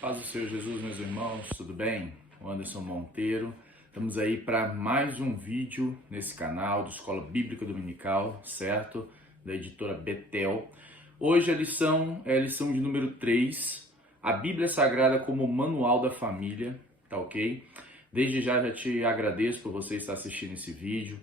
Paz do Senhor Jesus, meus irmãos, tudo bem? O Anderson Monteiro. Estamos aí para mais um vídeo nesse canal de Escola Bíblica Dominical, certo? Da editora Betel. Hoje a lição é a lição de número 3, a Bíblia Sagrada como manual da família, tá ok? Desde já te agradeço por você estar assistindo esse vídeo.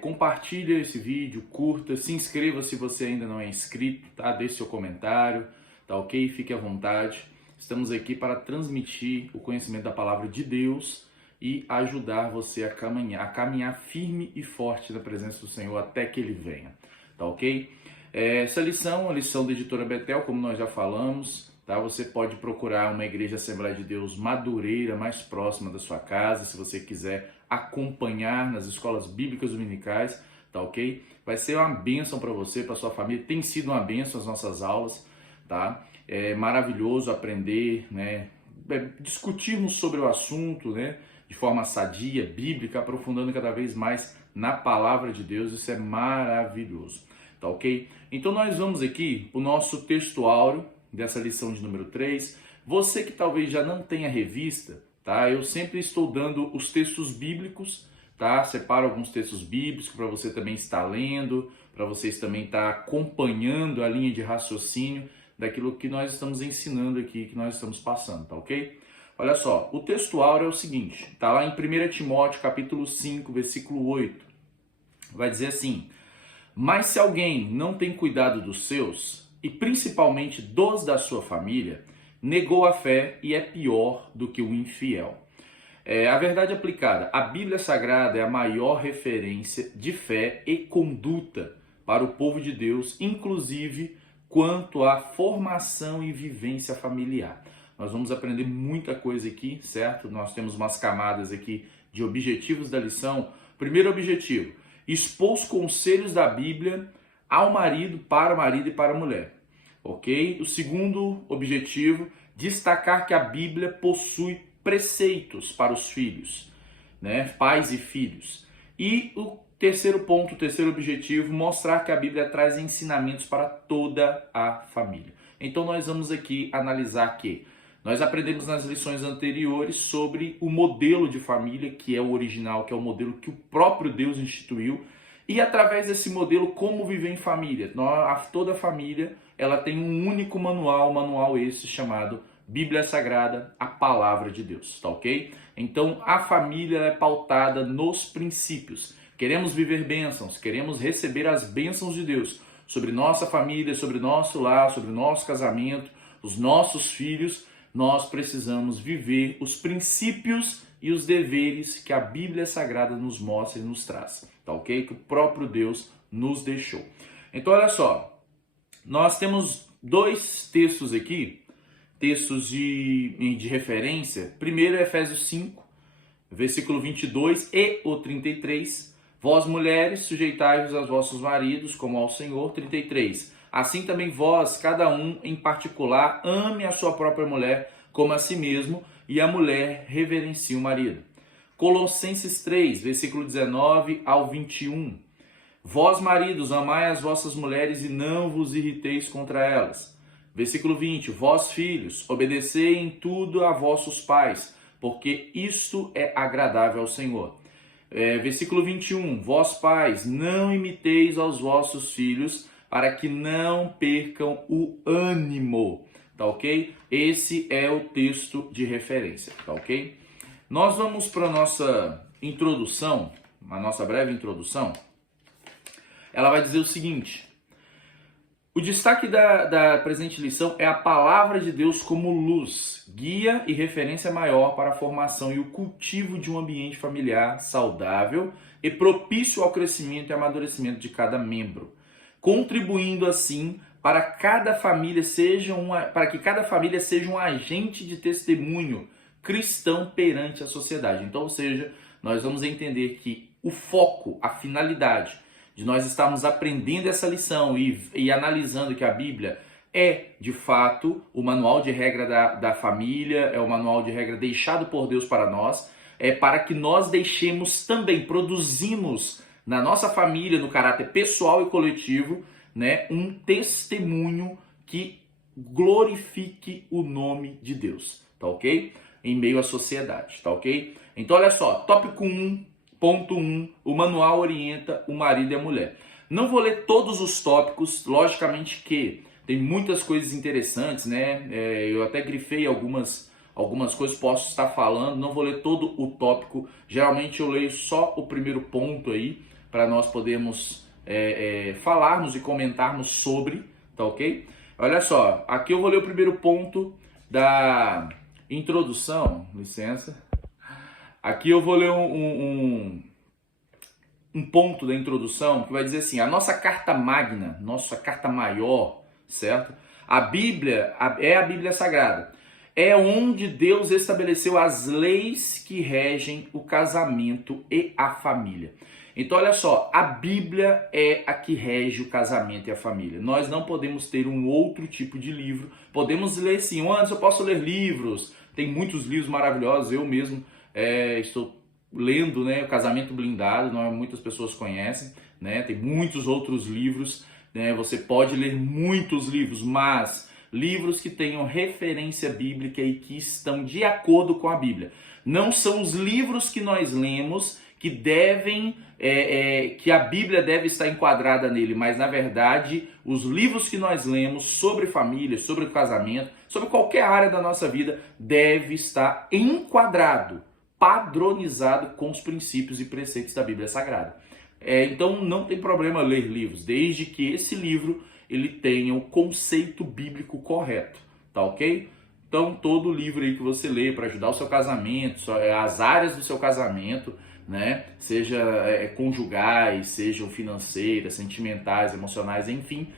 Compartilha esse vídeo, curta, se inscreva se você ainda não é inscrito, tá? Deixe seu comentário, tá ok? Fique à vontade. Estamos aqui para transmitir o conhecimento da palavra de Deus e ajudar você a caminhar firme e forte na presença do Senhor até que Ele venha, tá ok? Essa lição, a lição da editora Betel, como nós já falamos, tá? Você pode procurar uma igreja Assembleia de Deus Madureira mais próxima da sua casa, se você quiser acompanhar nas escolas bíblicas dominicais, tá ok? Vai ser uma bênção para você, para sua família. Tem sido uma bênção as nossas aulas, tá? É maravilhoso aprender, né? Discutirmos sobre o assunto, né? De forma sadia, bíblica, aprofundando cada vez mais na palavra de Deus. Isso é maravilhoso, tá ok? Então nós vamos aqui para o nosso texto áureo dessa lição de número 3. Você que talvez já não tenha revista, tá? Eu sempre estou dando os textos bíblicos, tá? Separo alguns textos bíblicos para você também estar lendo, para vocês também estar acompanhando a linha de raciocínio daquilo que nós estamos ensinando aqui, que nós estamos passando, tá ok? Olha só, o texto áureo é o seguinte, tá lá em 1 Timóteo capítulo 5, versículo 8. Vai dizer assim: mas se alguém não tem cuidado dos seus, e principalmente dos da sua família, negou a fé e é pior do que o infiel. A verdade aplicada, a Bíblia Sagrada é a maior referência de fé e conduta para o povo de Deus, inclusive quanto à formação e vivência familiar. Nós vamos aprender muita coisa aqui, certo? Nós temos umas camadas aqui de objetivos da lição. Primeiro objetivo: expor os conselhos da Bíblia ao marido, para o marido e para a mulher, ok? O segundo objetivo: destacar que a Bíblia possui preceitos para os filhos, né? Pais e filhos. E o terceiro ponto, o terceiro objetivo: mostrar que a Bíblia traz ensinamentos para toda a família. Então nós vamos aqui analisar que nós aprendemos nas lições anteriores sobre o modelo de família, que é o original, que é o modelo que o próprio Deus instituiu, e através desse modelo, como viver em família. Toda a família ela tem um único manual esse chamado Bíblia Sagrada, a Palavra de Deus, tá ok? Então a família é pautada nos princípios. Queremos viver bênçãos, queremos receber as bênçãos de Deus sobre nossa família, sobre nosso lar, sobre o nosso casamento, os nossos filhos. Nós precisamos viver os princípios e os deveres que a Bíblia Sagrada nos mostra e nos traz, tá ok? Que o próprio Deus nos deixou. Então olha só, nós temos dois textos aqui, textos de referência. Primeiro é Efésios 5, versículo 22 e o 33. Vós, mulheres, sujeitai-vos aos vossos maridos, como ao Senhor. 33. Assim também vós, cada um em particular, ame a sua própria mulher como a si mesmo, e a mulher reverencie o marido. Colossenses 3, versículo 19 ao 21. Vós, maridos, amai as vossas mulheres e não vos irriteis contra elas. Versículo 20. Vós, filhos, obedecei em tudo a vossos pais, porque isto é agradável ao Senhor. Versículo 21. Vós, pais, não imiteis aos vossos filhos, para que não percam o ânimo, tá ok? Esse é o texto de referência, tá ok? Nós vamos para a nossa introdução, a nossa breve introdução. Ela vai dizer o seguinte: o destaque da presente lição é a palavra de Deus como luz, guia e referência maior para a formação e o cultivo de um ambiente familiar saudável e propício ao crescimento e amadurecimento de cada membro, contribuindo assim para que cada família seja um agente de testemunho cristão perante a sociedade. Então, ou seja, nós vamos entender que o foco, a finalidade de nós estarmos aprendendo essa lição e analisando que a Bíblia é, de fato, o manual de regra da família, é o manual de regra deixado por Deus para nós, para que nós deixemos também, produzimos na nossa família, no caráter pessoal e coletivo, né, um testemunho que glorifique o nome de Deus, tá ok? Em meio à sociedade, tá ok? Então olha só, tópico 1.1, o manual orienta o marido e a mulher. Não vou ler todos os tópicos, logicamente que tem muitas coisas interessantes, né? Eu até grifei algumas coisas, posso estar falando, não vou ler todo o tópico. Geralmente eu leio só o primeiro ponto aí, para nós podermos falarmos e comentarmos sobre, tá ok? Olha só, aqui eu vou ler o primeiro ponto da introdução, licença. Aqui eu vou ler um ponto da introdução que vai dizer assim: a nossa carta magna, nossa carta maior, certo? A Bíblia é a Bíblia Sagrada. É onde Deus estabeleceu as leis que regem o casamento e a família. Então, olha só, a Bíblia é a que rege o casamento e a família. Nós não podemos ter um outro tipo de livro. Podemos ler sim. Antes eu posso ler livros. Tem muitos livros maravilhosos. Eu mesmo estou lendo, né, o Casamento Blindado. Muitas pessoas conhecem, né? Tem muitos outros livros. Né? Você pode ler muitos livros, mas livros que tenham referência bíblica e que estão de acordo com a Bíblia. Não são os livros que nós lemos que devem, que a Bíblia deve estar enquadrada nele, mas na verdade os livros que nós lemos sobre família, sobre o casamento, sobre qualquer área da nossa vida, deve estar enquadrado, padronizado com os princípios e preceitos da Bíblia Sagrada. Então não tem problema ler livros, desde que esse livro ele tenha o conceito bíblico correto, tá ok? Então todo livro aí que você lê para ajudar o seu casamento, as áreas do seu casamento, né? Seja conjugais, sejam financeiras, sentimentais, emocionais, enfim,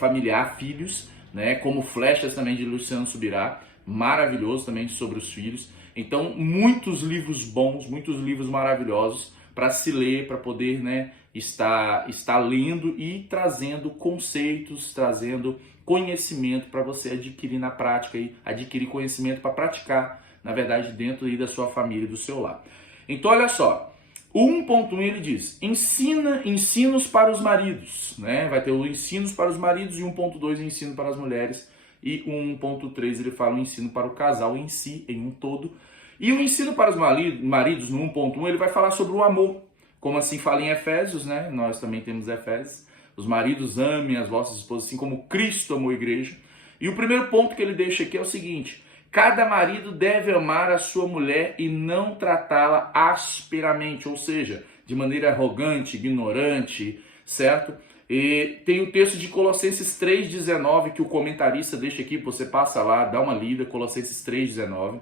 familiar, filhos, né? Como Flechas também de Luciano Subirá, maravilhoso também sobre os filhos. Então muitos livros bons, muitos livros maravilhosos para se ler, para poder, né, estar lendo e trazendo conceitos, trazendo conhecimento para você adquirir na prática, e adquirir conhecimento para praticar, na verdade, dentro aí da sua família e do seu lar. Então, olha só, o 1.1 ele diz, ensinos para os maridos, né? Vai ter o ensinos para os maridos e 1.2 ensino para as mulheres, e o 1.3 ele fala o ensino para o casal em si, em um todo. E o ensino para os maridos, no 1.1, ele vai falar sobre o amor. Como assim fala em Efésios, né? Nós também temos Efésios. Os maridos amem as vossas esposas, assim como Cristo amou a igreja. E o primeiro ponto que ele deixa aqui é o seguinte: cada marido deve amar a sua mulher e não tratá-la asperamente, ou seja, de maneira arrogante, ignorante, certo? E tem o texto de Colossenses 3,19 que o comentarista deixa aqui, você passa lá, dá uma lida, Colossenses 3,19.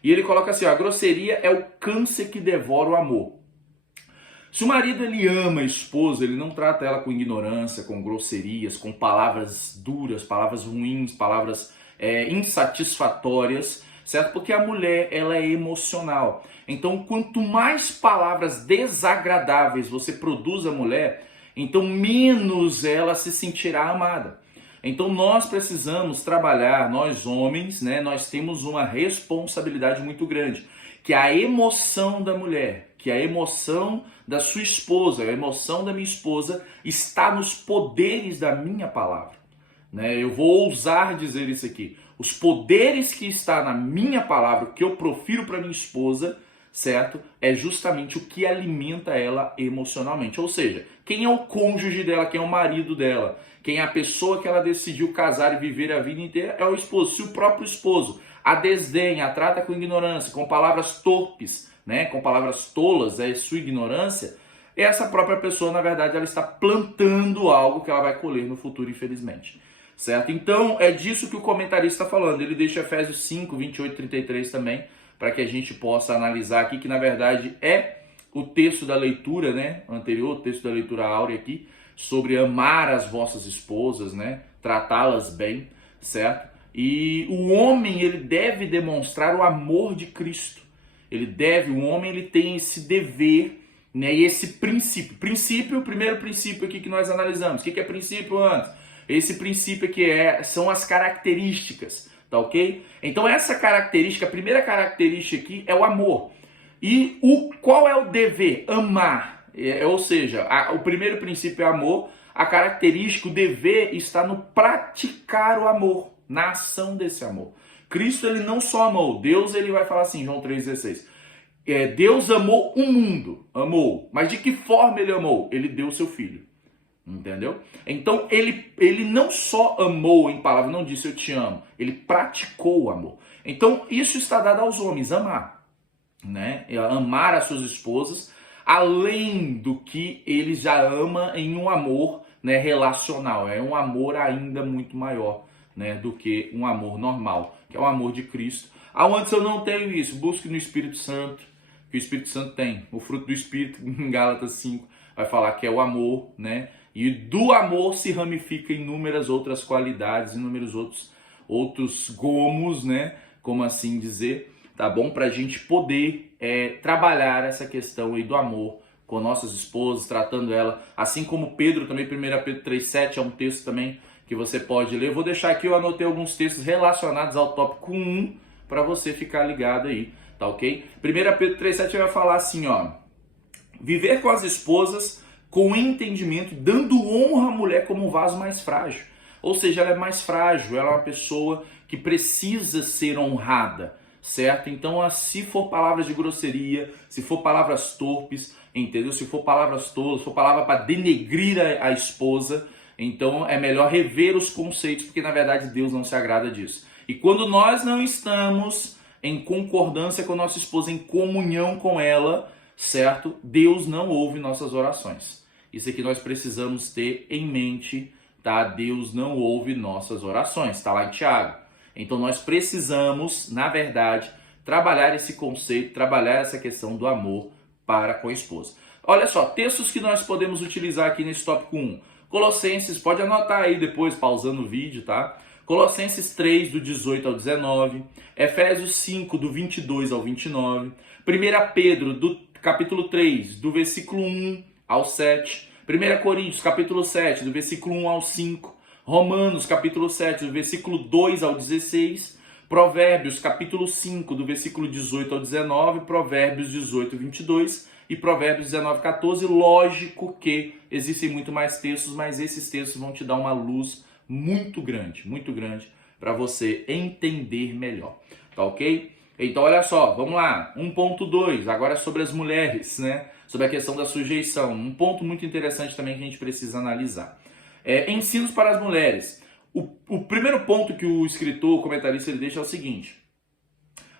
E ele coloca assim, ó, a grosseria é o câncer que devora o amor. Se o marido ele ama a esposa, ele não trata ela com ignorância, com grosserias, com palavras duras, palavras ruins, palavras insatisfatórias, certo? Porque a mulher ela é emocional. Então, quanto mais palavras desagradáveis você produz à mulher, então menos ela se sentirá amada. Então nós precisamos trabalhar, nós homens, né, nós temos uma responsabilidade muito grande, que a emoção da mulher, que a emoção da sua esposa, a emoção da minha esposa está nos poderes da minha palavra. Né? Eu vou ousar dizer isso aqui. Os poderes que está na minha palavra, que eu profiro para minha esposa, certo? É justamente o que alimenta ela emocionalmente. Ou seja, quem é o cônjuge dela, quem é o marido dela, quem é a pessoa que ela decidiu casar e viver a vida inteira é o esposo. Se o próprio esposo a desdenha, a trata com ignorância, com palavras torpes, né? Com palavras tolas, é sua ignorância, essa própria pessoa, na verdade, ela está plantando algo que ela vai colher no futuro, infelizmente. Certo? Então, é disso que o comentarista está falando. Ele deixa Efésios 5, 28 e 33 também, para que a gente possa analisar aqui, que na verdade é o texto da leitura, né, anterior, o texto da leitura áurea aqui, sobre amar as vossas esposas, né, tratá-las bem, certo? E o homem, ele deve demonstrar o amor de Cristo. O homem, ele tem esse dever, né, e esse princípio, o primeiro princípio aqui que nós analisamos. O que é princípio antes? Esse princípio aqui são as características. Tá ok? Então essa característica, a primeira característica aqui é o amor. E qual é o dever? Amar. Ou seja, o primeiro princípio é amor, a característica, o dever está no praticar o amor. na ação desse amor. Cristo, ele não só amou, Deus, ele vai falar assim, João 3,16, Deus amou o mundo, amou, mas de que forma ele amou? Ele deu o seu filho, entendeu? Então, ele não só amou em palavra, não disse eu te amo, ele praticou o amor. Então, isso está dado aos homens, amar, né? Amar as suas esposas, além do que ele já ama em um amor, né, relacional. É um amor ainda muito maior, né, do que um amor normal, que é o amor de Cristo. Aonde eu não tenho isso, busque no Espírito Santo, que o Espírito Santo tem. O fruto do Espírito, em Gálatas 5, vai falar que é o amor, né? E do amor se ramifica inúmeras outras qualidades, inúmeros outros gomos, né? Como assim dizer, tá bom? Para a gente poder trabalhar essa questão aí do amor com nossas esposas, tratando ela, assim como Pedro, também 1 Pedro 3,7 é um texto também que você pode ler. Eu vou deixar aqui, eu anotei alguns textos relacionados ao tópico 1, para você ficar ligado aí, tá ok? 1 Pedro 3,7 vai falar assim, ó, viver com as esposas com entendimento, dando honra à mulher como um vaso mais frágil. Ou seja, ela é mais frágil, ela é uma pessoa que precisa ser honrada, certo? Então, se for palavras de grosseria, se for palavras torpes, entendeu? Se for palavras tolas, se for palavra para denegrir a esposa, então é melhor rever os conceitos, porque na verdade Deus não se agrada disso. E quando nós não estamos em concordância com a nossa esposa, em comunhão com ela, certo? Deus não ouve nossas orações. Isso aqui nós precisamos ter em mente, tá? Deus não ouve nossas orações, está lá em Tiago. Então nós precisamos, na verdade, trabalhar esse conceito, trabalhar essa questão do amor para com a esposa. Olha só, textos que nós podemos utilizar aqui nesse tópico 1. Colossenses, pode anotar aí depois, pausando o vídeo, tá? Colossenses 3, do 18 ao 19. Efésios 5, do 22 ao 29. 1 Pedro, do capítulo 3, do versículo 1 ao 7. 1 Coríntios, capítulo 7, do versículo 1 ao 5. Romanos, capítulo 7, do versículo 2 ao 16. Provérbios, capítulo 5, do versículo 18 ao 19. Provérbios 18, 22. E Provérbios 19, 14. Lógico que existem muito mais textos, mas esses textos vão te dar uma luz muito grande para você entender melhor. Tá ok? Então, olha só, vamos lá. 1.2, agora é sobre as mulheres, né? Sobre a questão da sujeição. Um ponto muito interessante também que a gente precisa analisar. Ensinos para as mulheres. O primeiro ponto que o escritor, o comentarista, ele deixa é o seguinte.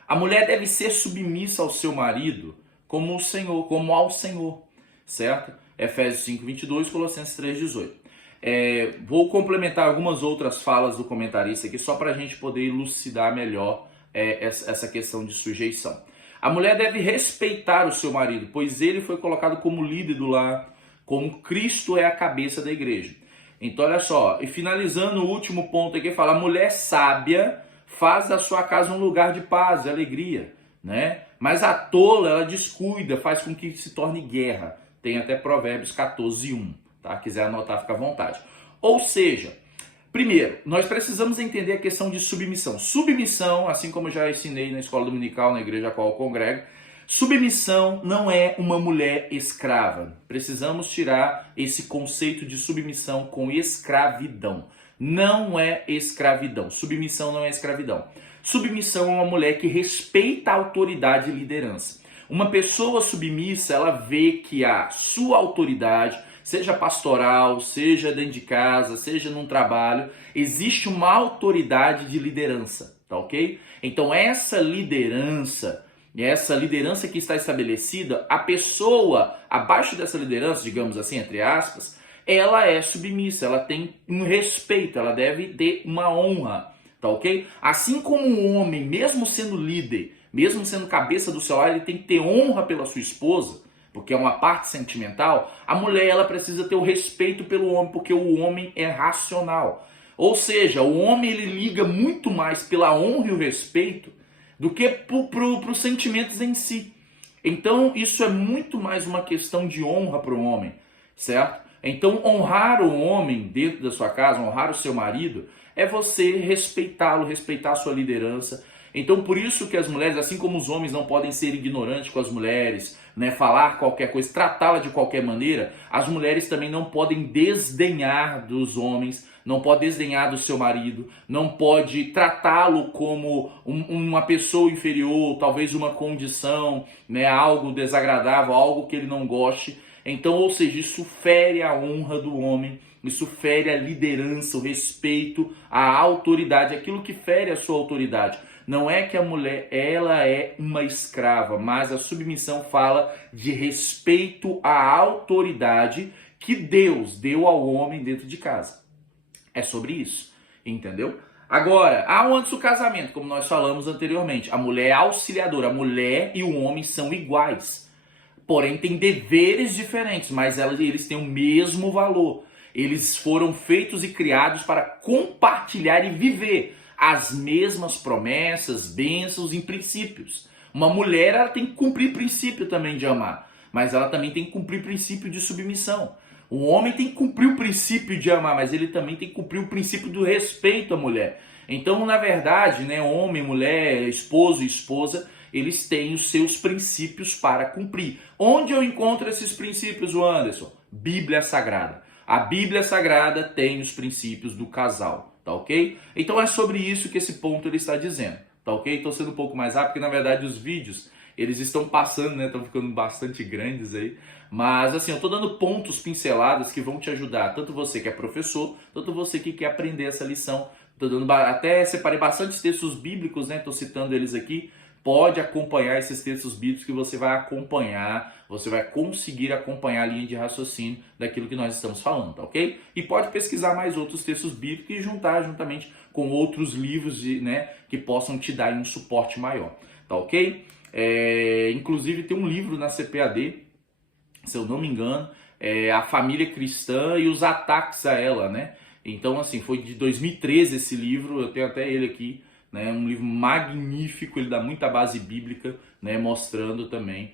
A mulher deve ser submissa ao seu marido como o Senhor, como ao Senhor, certo? Efésios 5, 22, Colossenses 3, 18. Vou complementar algumas outras falas do comentarista aqui, só para a gente poder elucidar melhor essa questão de sujeição. A mulher deve respeitar o seu marido, pois ele foi colocado como líder do lar, como Cristo é a cabeça da igreja. Então, olha só, e finalizando o último ponto aqui, fala, a mulher sábia faz da sua casa um lugar de paz e alegria, né? Mas a tola, ela descuida, faz com que se torne guerra. Tem até Provérbios 14, 1, tá? Quiser anotar, fica à vontade. Ou seja, primeiro, nós precisamos entender a questão de submissão. Submissão, assim como eu já ensinei na escola dominical, na igreja a qual eu congrego, submissão não é uma mulher escrava. Precisamos tirar esse conceito de submissão com escravidão. Não é escravidão. Submissão não é escravidão. Submissão é uma mulher que respeita a autoridade e liderança. Uma pessoa submissa, ela vê que a sua autoridade, seja pastoral, seja dentro de casa, seja num trabalho, existe uma autoridade de liderança, tá ok? Então essa liderança que está estabelecida, a pessoa abaixo dessa liderança, digamos assim, entre aspas, ela é submissa, ela tem um respeito, ela deve ter uma honra, tá ok? Assim como um homem, mesmo sendo líder, mesmo sendo cabeça do seu lar, ele tem que ter honra pela sua esposa, porque é uma parte sentimental, a mulher ela precisa ter o respeito pelo homem, porque o homem é racional. Ou seja, o homem ele liga muito mais pela honra e o respeito do que para os sentimentos em si. Então isso é muito mais uma questão de honra para o homem, certo? Então honrar o homem dentro da sua casa, honrar o seu marido, é você respeitá-lo, respeitar a sua liderança. Então por isso que as mulheres, assim como os homens não podem ser ignorantes com as mulheres, né, falar qualquer coisa, tratá-la de qualquer maneira, as mulheres também não podem desdenhar dos homens, não pode desdenhar do seu marido, não pode tratá-lo como uma pessoa inferior, talvez uma condição, né, algo desagradável, algo que ele não goste. Então, ou seja, isso fere a honra do homem, isso fere a liderança, o respeito, a autoridade, aquilo que fere a sua autoridade. Não é que a mulher, ela é uma escrava, mas a submissão fala de respeito à autoridade que Deus deu ao homem dentro de casa. É sobre isso, entendeu? Agora, antes do casamento, como nós falamos anteriormente, a mulher é auxiliadora, a mulher e o homem são iguais. Porém, têm deveres diferentes, mas eles têm o mesmo valor. Eles foram feitos e criados para compartilhar e viver as mesmas promessas, bênçãos e princípios. Uma mulher, ela tem que cumprir princípio também de amar, mas ela também tem que cumprir princípio de submissão. O homem tem que cumprir o princípio de amar, mas ele também tem que cumprir o princípio do respeito à mulher. Então, na verdade, né, homem, mulher, esposo e esposa, eles têm os seus princípios para cumprir. Onde eu encontro esses princípios, Anderson? Bíblia Sagrada. A Bíblia Sagrada tem os princípios do casal, tá ok? Então é sobre isso que esse ponto ele está dizendo, tá ok? Estou sendo um pouco mais rápido, porque na verdade os vídeos, eles estão passando, né? Estão ficando bastante grandes aí. Mas assim, eu estou dando pontos, pinceladas que vão te ajudar, tanto você que é professor, tanto você que quer aprender essa lição. Até separei bastante textos bíblicos, né? Estou citando eles aqui. Pode acompanhar esses textos bíblicos que você vai acompanhar, você vai conseguir acompanhar a linha de raciocínio daquilo que nós estamos falando, tá ok? E pode pesquisar mais outros textos bíblicos e juntar juntamente com outros livros né, que possam te dar um suporte maior, tá ok? Inclusive tem um livro na CPAD, se eu não me engano, A Família Cristã e os Ataques a Ela, né? Então, assim, foi de 2013 esse livro, eu tenho até ele aqui, né? Um livro magnífico, ele dá muita base bíblica, né? Mostrando também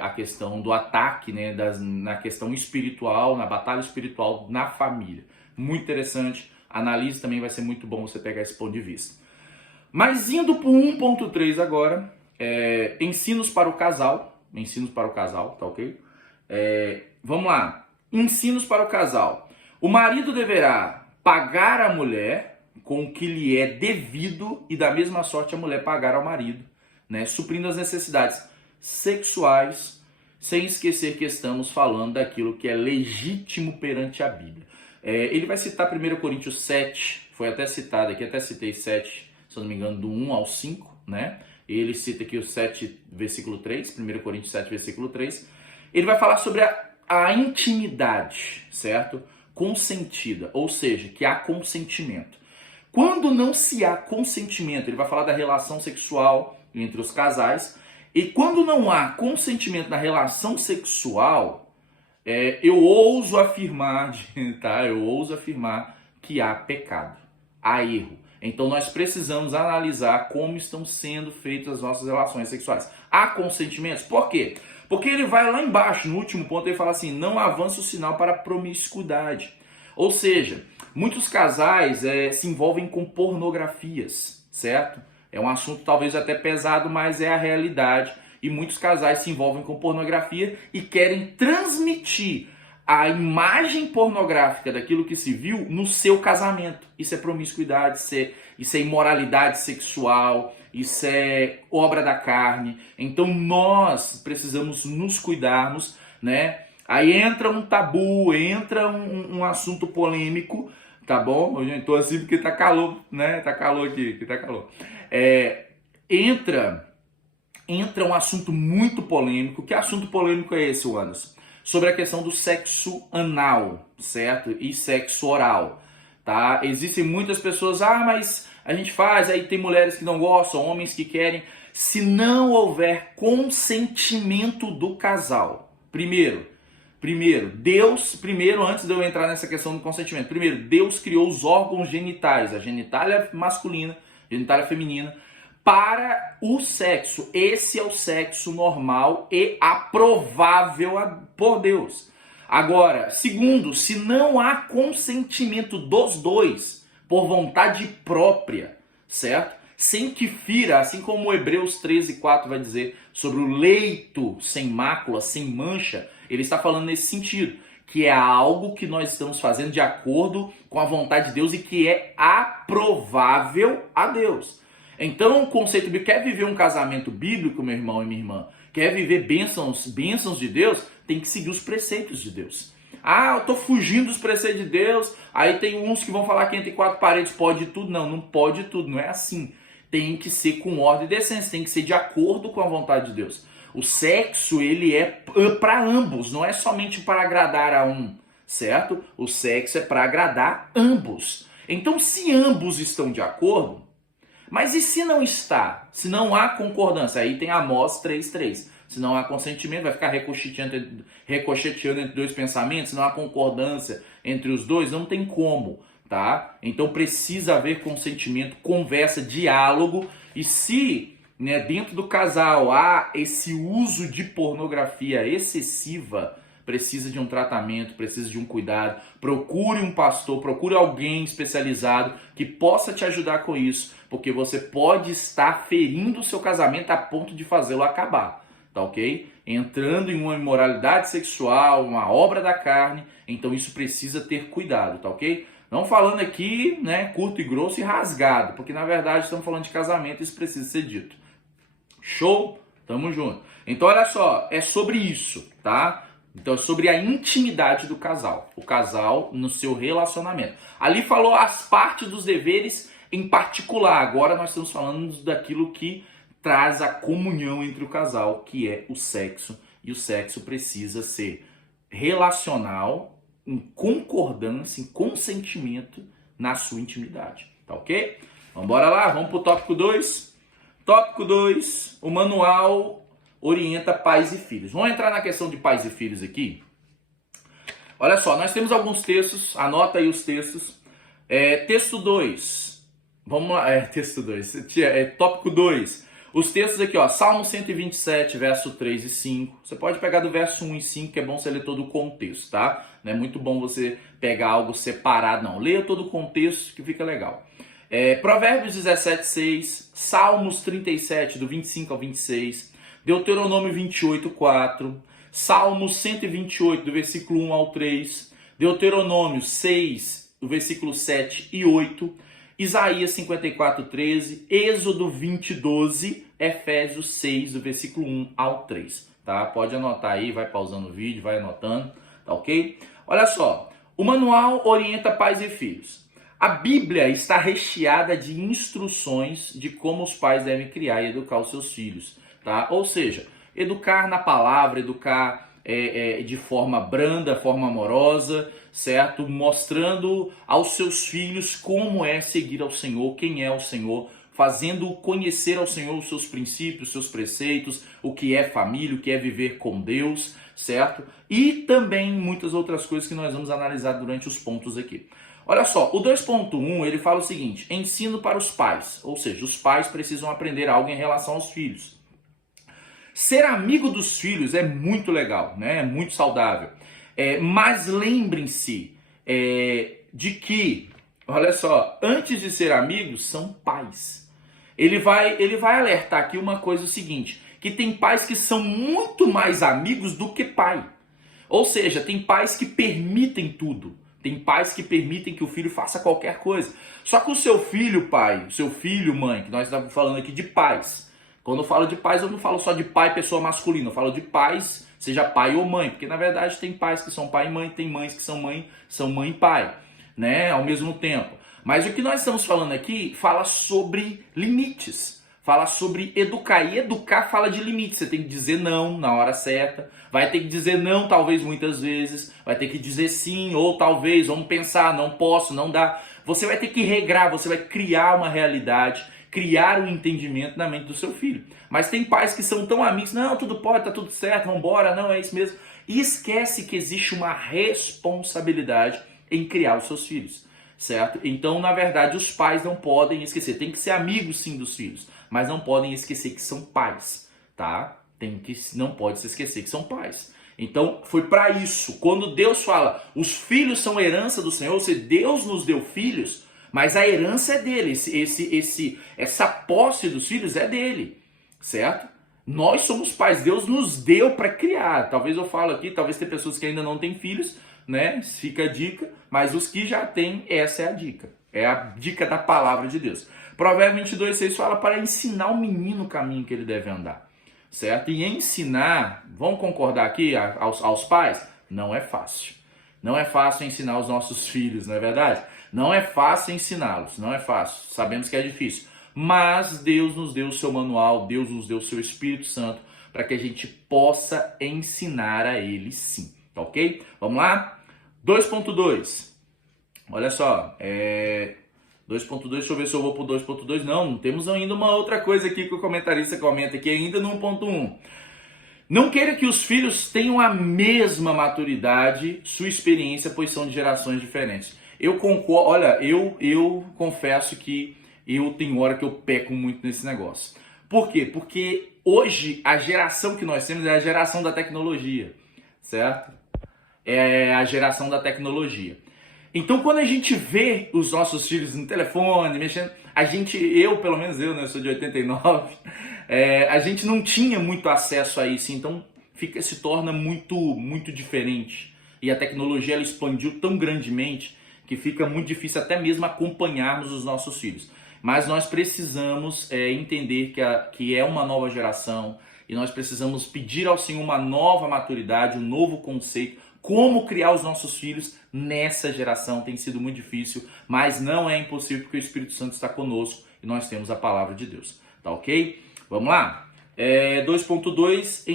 a questão do ataque, né? Na questão espiritual, na batalha espiritual na família. Muito interessante, analise também, vai ser muito bom você pegar esse ponto de vista. Mas indo para o 1.3 agora, ensinos para o casal, tá ok? Vamos lá, ensinos para o casal. O marido deverá pagar a mulher com o que lhe é devido e da mesma sorte a mulher pagar ao marido, né? Suprindo as necessidades sexuais, sem esquecer que estamos falando daquilo que é legítimo perante a Bíblia. Ele vai citar 1 Coríntios 7, foi até citado aqui, até citei 7, se eu não me engano, do 1 ao 5, né? Ele cita aqui o 7, versículo 3, 1 Coríntios 7, versículo 3. Ele vai falar sobre a intimidade, certo? Consentida, ou seja, que há consentimento. Quando não se há consentimento, ele vai falar da relação sexual entre os casais, e quando não há consentimento na relação sexual, eu ouso afirmar, tá? Eu ouso afirmar que há pecado, há erro. Então nós precisamos analisar como estão sendo feitas as nossas relações sexuais. Há consentimentos? Por quê? Porque ele vai lá embaixo, no último ponto, ele fala assim, não avança o sinal para a promiscuidade. Ou seja, muitos casais se envolvem com pornografias, certo? É um assunto talvez até pesado, mas é a realidade. E muitos casais se envolvem com pornografia e querem transmitir a imagem pornográfica daquilo que se viu no seu casamento. Isso é promiscuidade, isso é imoralidade sexual, isso é obra da carne. Então nós precisamos nos cuidarmos, né? Aí entra um tabu, entra um assunto polêmico, tá bom? Eu tô assim porque tá calor, né? Tá calor aqui, que tá calor. Entra um assunto muito polêmico. Que assunto polêmico é esse, Anderson? Sobre a questão do sexo anal, certo? E sexo oral, tá? Existem muitas pessoas, mas a gente faz, aí tem mulheres que não gostam, homens que querem. Se não houver consentimento do casal, primeiro, antes de eu entrar nessa questão do consentimento, primeiro, Deus criou os órgãos genitais, a genitália masculina, a genitália feminina, para o sexo. Esse é o sexo normal e aprovável por Deus. Agora, segundo, se não há consentimento dos dois, por vontade própria, certo? Sem que fira, assim como Hebreus 13:4 vai dizer sobre o leito sem mácula, sem mancha, ele está falando nesse sentido, que é algo que nós estamos fazendo de acordo com a vontade de Deus e que é aprovável a Deus. Então, o conceito bíblico, quer viver um casamento bíblico, meu irmão e minha irmã, quer viver bênçãos de Deus, tem que seguir os preceitos de Deus. Ah, eu tô fugindo dos preceitos de Deus. Aí tem uns que vão falar que entre quatro paredes pode tudo. Não, não pode tudo, não é assim. Tem que ser com ordem e decência, tem que ser de acordo com a vontade de Deus. O sexo, ele é para ambos, não é somente para agradar a um, certo? O sexo é para agradar ambos. Então, se ambos estão de acordo, mas e se não está? Se não há concordância? Aí tem Amós 3:3. Se não há consentimento, vai ficar ricocheteando entre dois pensamentos. Se não há concordância entre os dois, não tem como, tá? Então precisa haver consentimento, conversa, diálogo. E se, né, dentro do casal há esse uso de pornografia excessiva, precisa de um tratamento, precisa de um cuidado. Procure um pastor, procure alguém especializado que possa te ajudar com isso, porque você pode estar ferindo o seu casamento a ponto de fazê-lo acabar. Tá ok? Entrando em uma imoralidade sexual, uma obra da carne, então isso precisa ter cuidado, tá ok? Não falando aqui, né, curto e grosso e rasgado, porque na verdade estamos falando de casamento, isso precisa ser dito. Show? Tamo junto. Então olha só, é sobre isso, tá? Então é sobre a intimidade do casal, o casal no seu relacionamento. Ali falou as partes dos deveres em particular, agora nós estamos falando daquilo que traz a comunhão entre o casal, que é o sexo, e o sexo precisa ser relacional, em concordância, em consentimento na sua intimidade, tá ok? Vamos lá, vamos pro tópico 2. Tópico 2, o manual orienta pais e filhos. Vamos entrar na questão de pais e filhos aqui? Olha só, nós temos alguns textos, anota aí os textos. Texto 2, vamos lá, texto 2, tópico 2. Os textos aqui, ó, Salmo 127, verso 3 e 5. Você pode pegar do verso 1 e 5, que é bom você ler todo o contexto, tá? Não é muito bom você pegar algo separado, não. Leia todo o contexto que fica legal. Provérbios 17, 6. Salmos 37, do 25 ao 26. Deuteronômio 28, 4. Salmos 128, do versículo 1 ao 3. Deuteronômio 6, do versículo 7 e 8. Isaías 54, 13, Êxodo 20, 12, Efésios 6, do versículo 1 ao 3, tá? Pode anotar aí, vai pausando o vídeo, vai anotando, tá ok? Olha só, o manual orienta pais e filhos. A Bíblia está recheada de instruções de como os pais devem criar e educar os seus filhos, tá? Ou seja, educar na palavra, educar de forma branda, forma amorosa, certo? Mostrando aos seus filhos como é seguir ao Senhor, quem é o Senhor, fazendo conhecer ao Senhor os seus princípios, os seus preceitos, o que é família, o que é viver com Deus, certo? E também muitas outras coisas que nós vamos analisar durante os pontos aqui. Olha só, o 2.1 ele fala o seguinte: ensino para os pais, ou seja, os pais precisam aprender algo em relação aos filhos. Ser amigo dos filhos é muito legal, né? É muito saudável. Mas lembrem-se de que, olha só, antes de ser amigos, são pais. Ele vai alertar aqui uma coisa, o seguinte, que tem pais que são muito mais amigos do que pai. Ou seja, tem pais que permitem tudo. Tem pais que permitem que o filho faça qualquer coisa. Só que o seu filho, pai, o seu filho, mãe, que nós estamos falando aqui de pais. Quando eu falo de pais, eu não falo só de pai, pessoa masculina. Eu falo de pais, seja pai ou mãe. Porque, na verdade, tem pais que são pai e mãe, tem mães que são mãe e pai, né? Ao mesmo tempo. Mas o que nós estamos falando aqui fala sobre limites. Fala sobre educar. E educar fala de limites. Você tem que dizer não na hora certa. Vai ter que dizer não, talvez, muitas vezes. Vai ter que dizer sim, ou talvez, vamos pensar, não posso, não dá. Você vai ter que regrar, você vai criar uma realidade, criar um entendimento na mente do seu filho. Mas tem pais que são tão amigos, não, tudo pode, tá tudo certo, vamos embora, não, é isso mesmo. E esquece que existe uma responsabilidade em criar os seus filhos, certo? Então, na verdade, os pais não podem esquecer, tem que ser amigos sim dos filhos, mas não podem esquecer que são pais, tá? Não pode se esquecer que são pais. Então, foi para isso. Quando Deus fala, os filhos são herança do Senhor, ou seja, Deus nos deu filhos, mas a herança é dele, essa posse dos filhos é dele, certo? Nós somos pais, Deus nos deu para criar. Talvez eu falo aqui, talvez tem pessoas que ainda não têm filhos, né? Fica a dica, mas os que já têm, essa é a dica. É a dica da palavra de Deus. Provérbios 22:6 fala para ensinar o menino o caminho que ele deve andar, certo? E ensinar, vamos concordar aqui aos pais? Não é fácil. Não é fácil ensinar os nossos filhos, não é verdade? Não é fácil ensiná-los, não é fácil. Sabemos que é difícil. Mas Deus nos deu o seu manual, Deus nos deu o seu Espírito Santo para que a gente possa ensinar a eles sim, tá ok? Vamos lá? 2.2. Olha só, 2.2, deixa eu ver se eu vou pro 2.2. Não, temos ainda uma outra coisa aqui que o comentarista comenta aqui, ainda no 1.1. Não queira que os filhos tenham a mesma maturidade, sua experiência, pois são de gerações diferentes. Eu concordo, olha, eu confesso que eu tenho hora que eu peco muito nesse negócio. Por quê? Porque hoje a geração que nós temos é a geração da tecnologia, certo? É a geração da tecnologia. Então, quando a gente vê os nossos filhos no telefone, mexendo, eu, pelo menos eu, né, eu sou de 89, a gente não tinha muito acesso a isso, então se torna muito diferente. E a tecnologia ela expandiu tão grandemente que fica muito difícil até mesmo acompanharmos os nossos filhos. Mas nós precisamos entender que é uma nova geração e nós precisamos pedir ao Senhor uma nova maturidade, um novo conceito, como criar os nossos filhos nessa geração. Tem sido muito difícil, mas não é impossível porque o Espírito Santo está conosco e nós temos a palavra de Deus. Tá ok? Vamos lá? 2.2,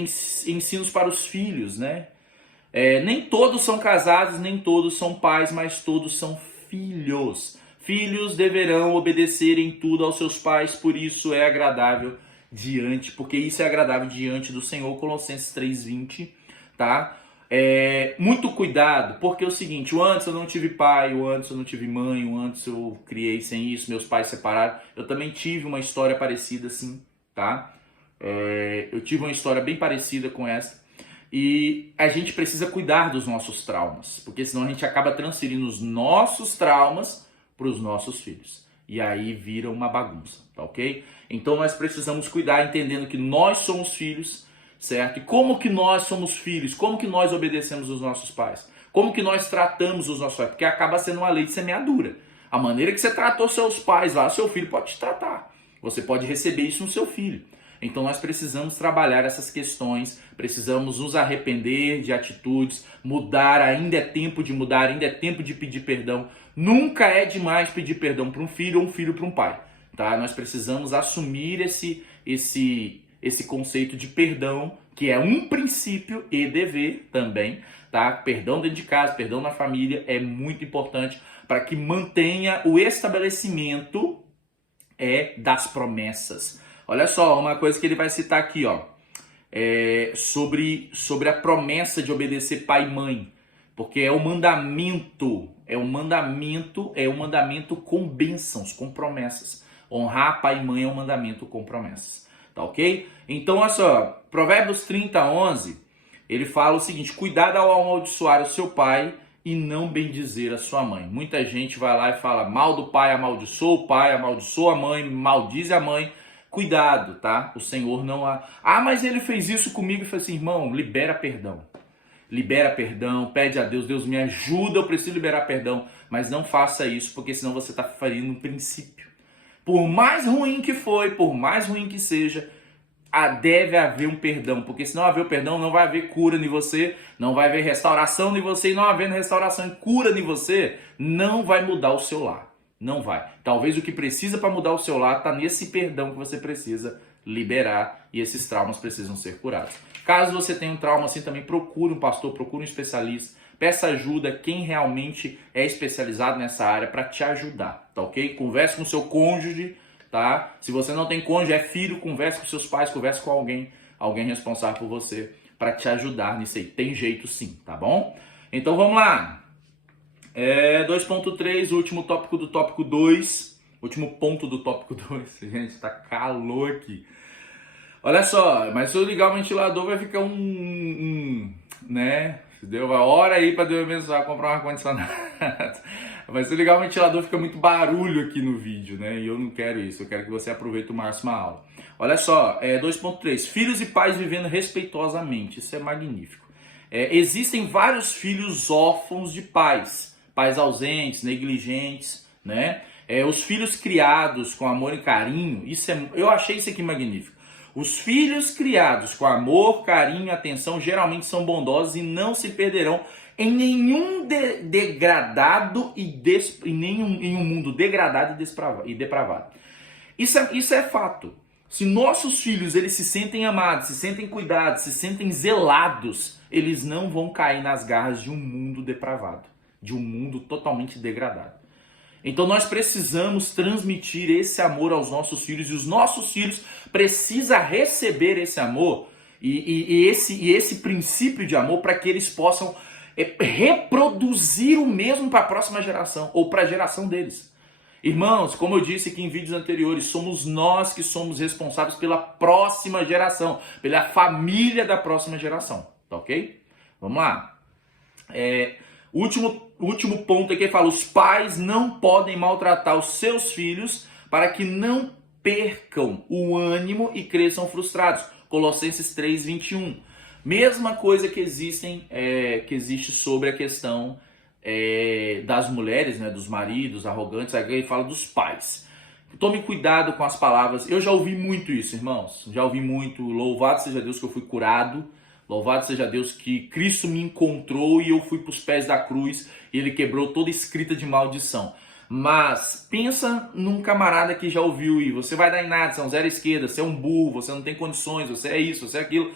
ensinos para os filhos, né? Nem todos são casados, nem todos são pais, mas todos são filhos. Filhos deverão obedecer em tudo aos seus pais, por isso é agradável porque isso é agradável diante do Senhor, Colossenses 3:20, tá? Muito cuidado, porque é o seguinte, o antes eu não tive pai, o antes eu não tive mãe, o antes eu criei sem isso, meus pais separaram. Eu também tive uma história parecida assim, tá? Eu tive uma história bem parecida com essa. E a gente precisa cuidar dos nossos traumas, porque senão a gente acaba transferindo os nossos traumas para os nossos filhos. E aí vira uma bagunça, tá ok? Então nós precisamos cuidar, entendendo que nós somos filhos, certo? E como que nós somos filhos? Como que nós obedecemos os nossos pais? Como que nós tratamos os nossos pais? Porque acaba sendo uma lei de semeadura. A maneira que você tratou seus pais lá, seu filho pode te tratar. Você pode receber isso no seu filho. Então nós precisamos trabalhar essas questões, precisamos nos arrepender de atitudes, mudar, ainda é tempo de mudar, ainda é tempo de pedir perdão. Nunca é demais pedir perdão para um filho ou um filho para um pai, tá? Nós precisamos assumir esse conceito de perdão, que é um princípio e dever também, tá? Perdão dentro de casa, perdão na família é muito importante para que mantenha o estabelecimento das promessas. Olha só, uma coisa que ele vai citar aqui, ó, sobre a promessa de obedecer pai e mãe, porque é um mandamento com bênçãos, com promessas. Honrar pai e mãe é um mandamento com promessas, tá ok? Então, olha só, Provérbios 30:11, ele fala o seguinte: cuidado ao amaldiçoar o seu pai e não bendizer a sua mãe. Muita gente vai lá e fala mal do pai, amaldiçoa o pai, amaldiçoa a mãe, maldize a mãe. Cuidado, tá? O Senhor não mas ele fez isso comigo. E falei assim, irmão, libera perdão. Libera perdão, pede a Deus, Deus me ajuda, eu preciso liberar perdão. Mas não faça isso, porque senão você está ferindo um princípio. Por mais ruim que foi, por mais ruim que seja, deve haver um perdão. Porque se não haver o perdão, não vai haver cura em você, não vai haver restauração em você. E não havendo restauração e cura em você, não vai mudar o seu lar. Não vai. Talvez o que precisa para mudar o seu lar está nesse perdão que você precisa liberar e esses traumas precisam ser curados. Caso você tenha um trauma assim também, procure um pastor, procure um especialista, peça ajuda, quem realmente é especializado nessa área para te ajudar, tá ok? Converse com o seu cônjuge, tá? Se você não tem cônjuge, é filho, converse com seus pais, converse com alguém responsável por você para te ajudar nisso aí. Tem jeito sim, tá bom? Então vamos lá. 2.3, o último tópico do tópico 2. Último ponto do tópico 2. Gente, tá calor aqui. Olha só, mas se eu ligar o ventilador vai ficar né? Deus vai hora aí para Deus abençoar, comprar um ar-condicionado. Mas se eu ligar o ventilador fica muito barulho aqui no vídeo, né? E eu não quero isso, eu quero que você aproveite o máximo a aula. Olha só, 2.3, filhos e pais vivendo respeitosamente. Isso é magnífico. Existem vários filhos órfãos de pais ausentes, negligentes, né? Os filhos criados com amor e carinho, eu achei isso aqui magnífico. Os filhos criados com amor, carinho e atenção geralmente são bondosos e não se perderão em nenhum degradado em um mundo degradado e depravado. Isso é fato. Se nossos filhos eles se sentem amados, se sentem cuidados, se sentem zelados, eles não vão cair nas garras de um mundo depravado, de um mundo totalmente degradado. Então nós precisamos transmitir esse amor aos nossos filhos e os nossos filhos precisam receber esse amor e esse princípio de amor para que eles possam reproduzir o mesmo para a próxima geração ou para a geração deles. Irmãos, como eu disse aqui em vídeos anteriores, somos nós que somos responsáveis pela próxima geração, pela família da próxima geração, tá ok? Vamos lá. Último ponto aqui, fala, os pais não podem maltratar os seus filhos para que não percam o ânimo e cresçam frustrados. Colossenses 3:21. Mesma coisa que existe sobre a questão das mulheres, né, dos maridos arrogantes, aí ele fala dos pais. Tome cuidado com as palavras. Eu já ouvi muito isso, irmãos. Já ouvi muito. Louvado seja Deus que eu fui curado. Louvado seja Deus que Cristo me encontrou e eu fui para os pés da cruz e Ele quebrou toda escrita de maldição. Mas pensa num camarada que já ouviu e você vai dar em nada, você é um zero esquerda, você é um burro, você não tem condições, você é isso, você é aquilo.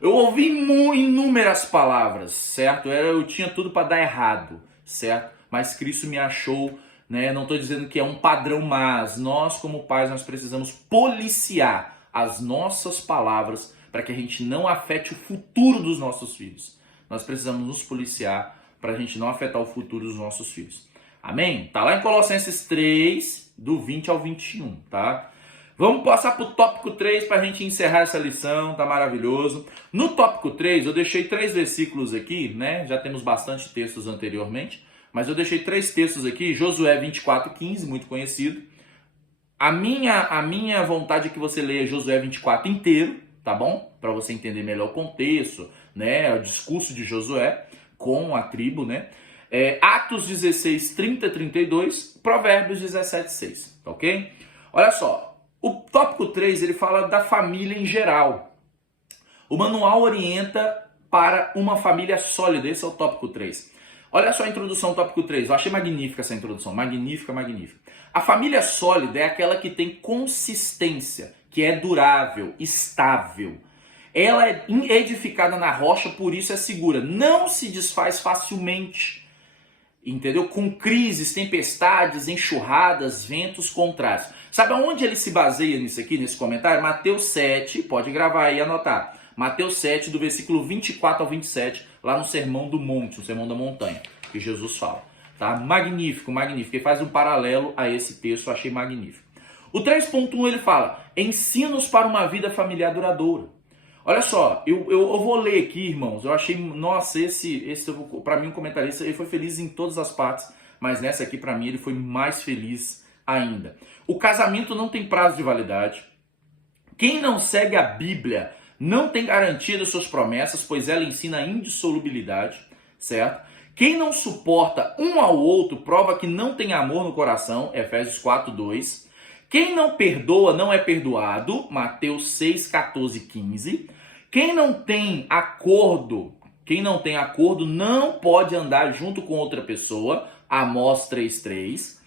Eu ouvi inúmeras palavras, certo? Eu tinha tudo para dar errado, certo? Mas Cristo me achou, né? Não estou dizendo que é um padrão, mas nós como pais nós precisamos policiar as nossas palavras para que a gente não afete o futuro dos nossos filhos. Nós precisamos nos policiar para a gente não afetar o futuro dos nossos filhos. Amém? Tá lá em Colossenses 3, do 20 ao 21, tá? Vamos passar para o tópico 3 para a gente encerrar essa lição, tá maravilhoso. No tópico 3, eu deixei 3 versículos aqui, né? Já temos bastante textos anteriormente, mas eu deixei 3 textos aqui. Josué 24:15, muito conhecido. A minha vontade é que você leia Josué 24 inteiro, tá bom? Para você entender melhor o contexto, né? O discurso de Josué com a tribo, né? Atos 16, 30, 32, Provérbios 17, 6, tá ok? Olha só, o tópico 3 ele fala da família em geral. O manual orienta para uma família sólida, esse é o tópico 3. Olha só a introdução ao tópico 3, eu achei magnífica essa introdução, magnífica, magnífica. A família sólida é aquela que tem consistência, que é durável, estável. Ela é edificada na rocha, por isso é segura. Não se desfaz facilmente. Entendeu? Com crises, tempestades, enxurradas, ventos contrários. Sabe aonde ele se baseia nisso aqui, nesse comentário? Mateus 7, pode gravar aí e anotar. Mateus 7, do versículo 24 ao 27, lá no Sermão do Monte, no Sermão da Montanha, que Jesus fala. Tá? Magnífico, magnífico. Ele faz um paralelo a esse texto, eu achei magnífico. O 3.1 ele fala, ensinos para uma vida familiar duradoura. Olha só, eu vou ler aqui, irmãos, eu achei, nossa, para mim um comentarista, ele foi feliz em todas as partes, mas nessa aqui para mim ele foi mais feliz ainda. O casamento não tem prazo de validade. Quem não segue a Bíblia não tem garantia das suas promessas, pois ela ensina a indissolubilidade, certo? Quem não suporta um ao outro prova que não tem amor no coração, Efésios 4:2. Quem não perdoa não é perdoado, Mateus 6, 14, 15. Quem não tem acordo não pode andar junto com outra pessoa, Amós 3:3.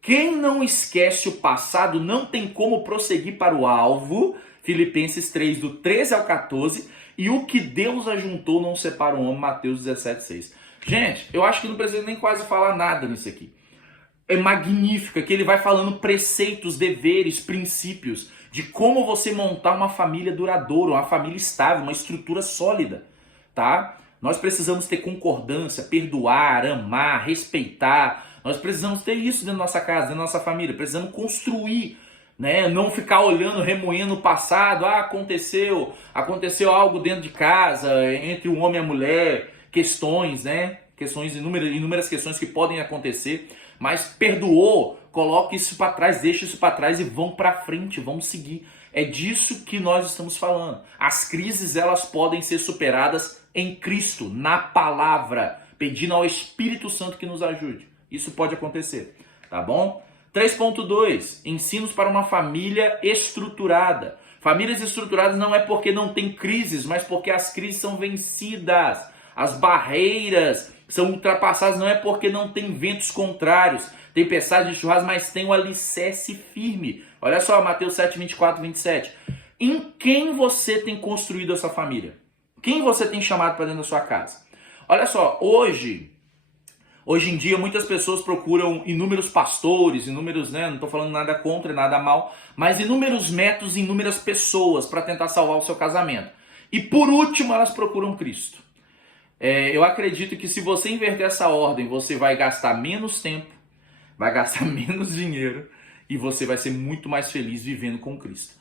Quem não esquece o passado não tem como prosseguir para o alvo, Filipenses 3, do 13 ao 14. E o que Deus ajuntou não separa o homem, Mateus 17:6. Gente, eu acho que não precisa nem quase falar nada nisso aqui. É magnífica, que ele vai falando preceitos, deveres, princípios de como você montar uma família duradoura, uma família estável, uma estrutura sólida, tá? Nós precisamos ter concordância, perdoar, amar, respeitar. Nós precisamos ter isso dentro da nossa casa, dentro da nossa família. Precisamos construir, né? Não ficar olhando, remoendo o passado. Aconteceu algo dentro de casa, entre o homem e a mulher, questões, né? Inúmeras questões que podem acontecer. Mas perdoou, coloque isso para trás, deixa isso para trás e vão para frente, vamos seguir. É disso que nós estamos falando. As crises, elas podem ser superadas em Cristo, na palavra, pedindo ao Espírito Santo que nos ajude. Isso pode acontecer, tá bom? 3.2, ensinos para uma família estruturada. Famílias estruturadas não é porque não tem crises, mas porque as crises são vencidas. As barreiras são ultrapassadas, não é porque não tem ventos contrários, tempestade de churrasco, mas tem um alicerce firme. Olha só, Mateus 7, 24, 27. Em quem você tem construído essa família? Quem você tem chamado para dentro da sua casa? Olha só, hoje em dia muitas pessoas procuram inúmeros pastores, inúmeros, não estou falando nada contra, nada mal, mas inúmeros métodos, inúmeras pessoas para tentar salvar o seu casamento. E por último elas procuram Cristo. Eu acredito que se você inverter essa ordem, você vai gastar menos tempo, vai gastar menos dinheiro e você vai ser muito mais feliz vivendo com Cristo.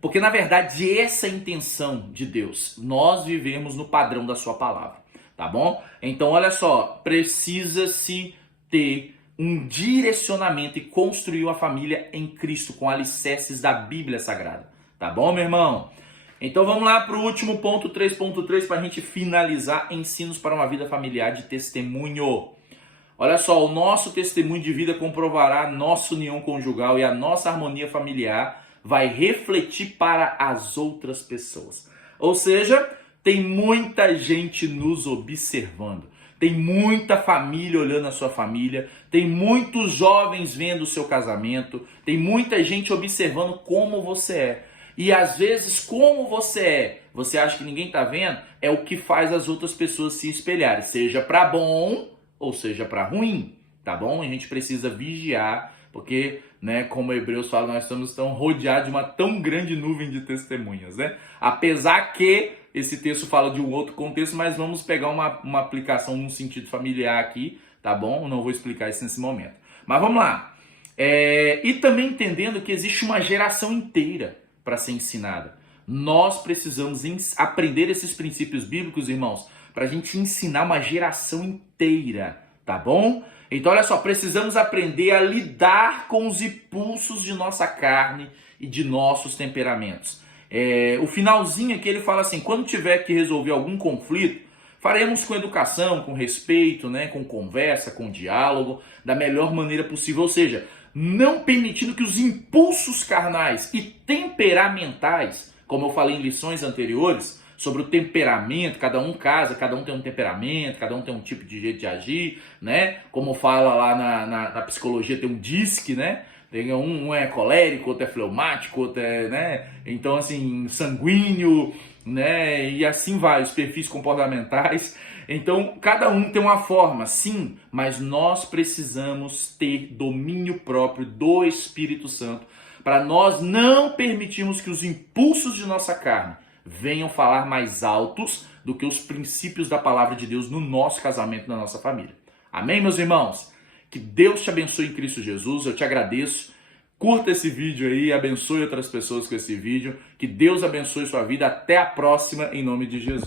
Porque na verdade essa é a intenção de Deus, nós vivemos no padrão da sua palavra, tá bom? Então olha só, precisa-se ter um direcionamento e construir uma família em Cristo com alicerces da Bíblia Sagrada, tá bom, meu irmão? Então vamos lá para o último ponto, 3.3, para a gente finalizar, ensinos para uma vida familiar de testemunho. Olha só, o nosso testemunho de vida comprovará a nossa união conjugal e a nossa harmonia familiar vai refletir para as outras pessoas. Ou seja, tem muita gente nos observando, tem muita família olhando a sua família, tem muitos jovens vendo o seu casamento, tem muita gente observando como você é. E às vezes, como você acha que ninguém está vendo, é o que faz as outras pessoas se espelharem, seja para bom ou seja para ruim, tá bom? A gente precisa vigiar, porque, como Hebreus fala, nós estamos tão rodeados de uma tão grande nuvem de testemunhas, né? Apesar que esse texto fala de um outro contexto, mas vamos pegar uma aplicação num sentido familiar aqui, tá bom? Eu não vou explicar isso nesse momento. Mas vamos lá. E também entendendo que existe uma geração inteira para ser ensinada. Nós precisamos aprender esses princípios bíblicos, irmãos, para a gente ensinar uma geração inteira, tá bom? Então, olha só, precisamos aprender a lidar com os impulsos de nossa carne e de nossos temperamentos. O finalzinho aqui ele fala assim, quando tiver que resolver algum conflito, faremos com educação, com respeito, com conversa, com diálogo, da melhor maneira possível, ou seja, não permitindo que os impulsos carnais e temperamentais, como eu falei em lições anteriores, sobre o temperamento, cada um tem um temperamento, cada um tem um tipo de jeito de agir, Como fala lá na psicologia, tem um DISC, Tem um é colérico, outro é fleumático, outro é, Então, assim, sanguíneo, E assim vai, os perfis comportamentais. Então, cada um tem uma forma, sim, mas nós precisamos ter domínio próprio do Espírito Santo para nós não permitirmos que os impulsos de nossa carne venham falar mais altos do que os princípios da palavra de Deus no nosso casamento, na nossa família. Amém, meus irmãos? Que Deus te abençoe em Cristo Jesus, eu te agradeço. Curta esse vídeo aí, abençoe outras pessoas com esse vídeo. Que Deus abençoe sua vida. Até a próxima, em nome de Jesus.